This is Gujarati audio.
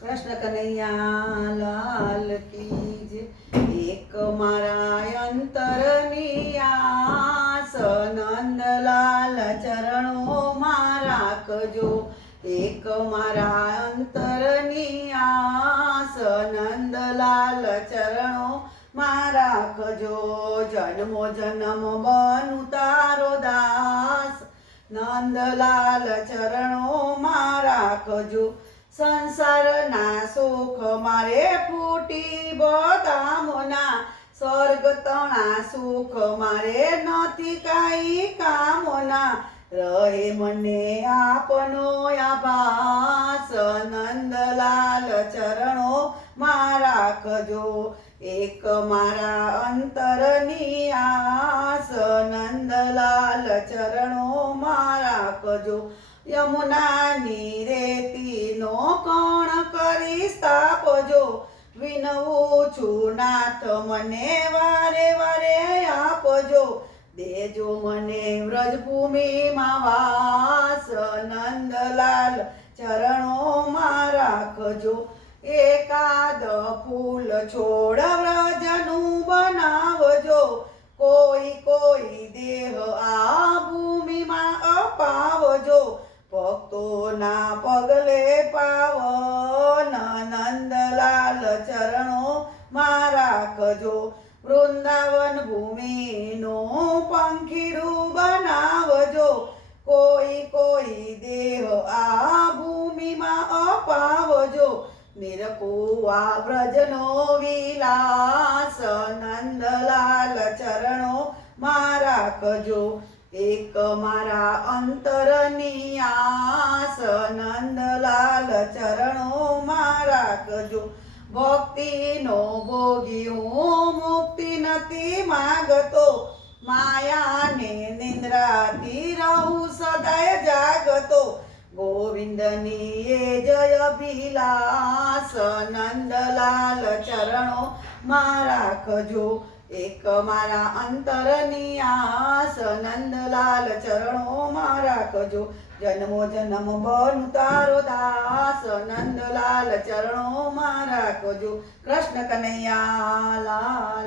કૃષ્ણ કનૈયા, લાલ કી જય. એક મારા અંતરની આસ નંદલાલ ચરણોમાં રાખજો એક મારા અંતરની આસ નંદલાલ ચરણો માં રાખજો જન્મો જન્મ બનુ તારો દાસ, નંદલાલ ચરણોમાં રાખજો સંસારના સુખ મારે ફૂટી બદામના સ્વર્ગ તણા સુખ મારે નથી કાંઈ કામોના. રહે મને આપનો આભાસ, નંદલાલ ચરણો માં રાખજો. એક મારા અંતરની આસ, નંદલાલ ચરણો માં રાખજો. યમુનાની રેતીનો કણ કરી સ્થાપજો. વિનવું છું નાથ મને વારે વારે આપજો. દેજો મને વ્રજભૂમિમાં વાસ. નંદલાલ ચરણોમાં રાખજો. એકાદ ફૂલ છોડ વ્રજનું બનાવજો. કોઈ કોઈ દેહ આ ભૂમિમાં અપાવજો. ભક્તોના પગલે પાવન નંદલાલ ચરણો માં રાખજો. વૃંદાવન ભૂમિનો પંખીડું બનાવજો. કોઈ કોઈ દેહ આ ભૂમિમાં અપાવજો. નિરકુવા વ્રજનો વિલાસ, નંદલાલ ચરણો માં રાખજો. એક મારા અંતરની આસ, નંદલાલ ચરણો માં રાખજો. ભક્તિનો ભોગી હું મુક્તિ નથી માગતો. માયાને નિંદ્રાથી રહું સદાય જાગતો. ગોવિંદની એ જય ભિલાસ નંદલાલ ચરણો માં રાખજો એક મારા અંતરની આસ નંદલાલ ચરણો માં રાખજો. જન્મો જન્મ બનુ તારો દાસ, નંદલાલ ચરણો માં રાખજો. કૃષ્ણ કનૈયા લાલ.